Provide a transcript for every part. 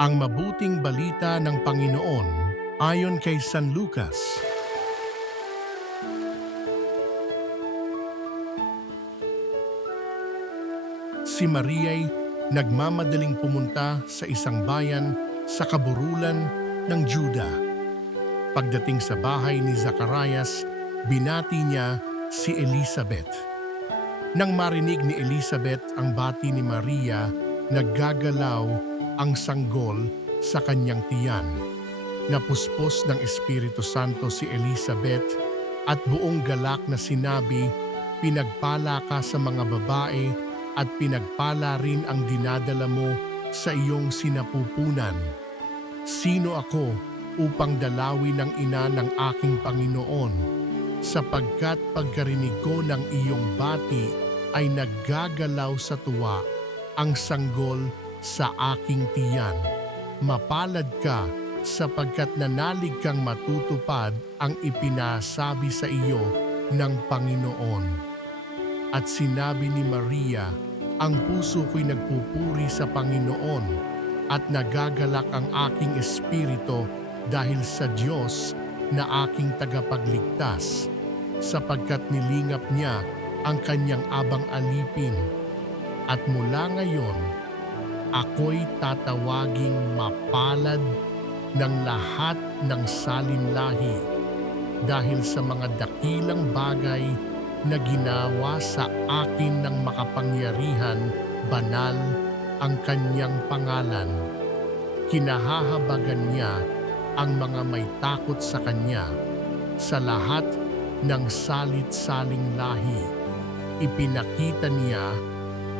Ang mabuting balita ng Panginoon ayon kay San Lucas. Si Maria'y nagmamadaling pumunta sa isang bayan sa kaburulan ng Juda. Pagdating sa bahay ni Zacarias, binati niya si Elizabeth. Nang marinig ni Elizabeth ang bati ni Maria, naggagalaw ang sanggol sa kanyang tiyan. Napuspos ng Espiritu Santo si Elizabeth at buong galak na sinabi, "Pinagpala ka sa mga babae at pinagpala rin ang dinadala mo sa iyong sinapupunan. Sino ako upang dalawin ng ina ng aking Panginoon? Sapagkat pagkarinig ko ng iyong bati ay naggagalaw sa tuwa ang sanggol sa aking tiyan. Mapalad ka sapagkat nanalig kang matutupad ang ipinasabi sa iyo ng Panginoon." At sinabi ni Maria, "Ang puso ko'y nagpupuri sa Panginoon at nagagalak ang aking espiritu dahil sa Diyos na aking tagapagligtas, sapagkat nilingap niya ang kanyang abang alipin. At mula ngayon, ako'y tatawaging mapalad ng lahat ng salinlahi dahil sa mga dakilang bagay na ginawa sa akin ng makapangyarihan, banal ang kanyang pangalan. Kinahahabagan niya ang mga may takot sa kanya sa lahat ng salit-saling lahi. Ipinakita niya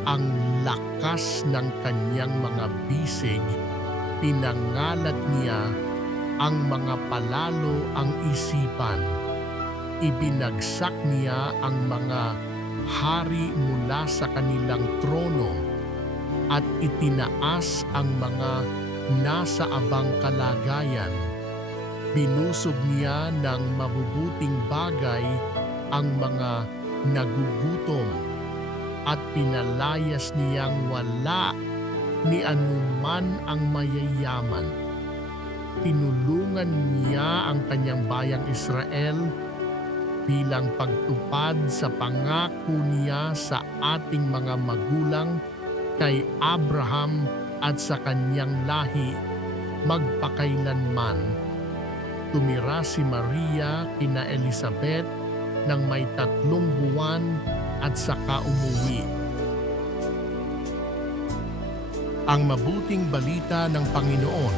ang lakas ng kanyang mga bisig, pinangalat niya ang mga palalo ang isipan. Ibinagsak niya ang mga hari mula sa kanilang trono at itinaas ang mga nasa abang kalagayan. Binusog niya ng mabubuting bagay ang mga nagugutom at pinalayas niyang wala ni anuman ang mayayaman. Tinulungan niya ang kanyang bayang Israel bilang pagtupad sa pangako niya sa ating mga magulang kay Abraham at sa kanyang lahi magpakailanman. Tumira si Maria kina Elizabeth ng may 3 buwan at saka umuwi. Ang mabuting balita ng Panginoon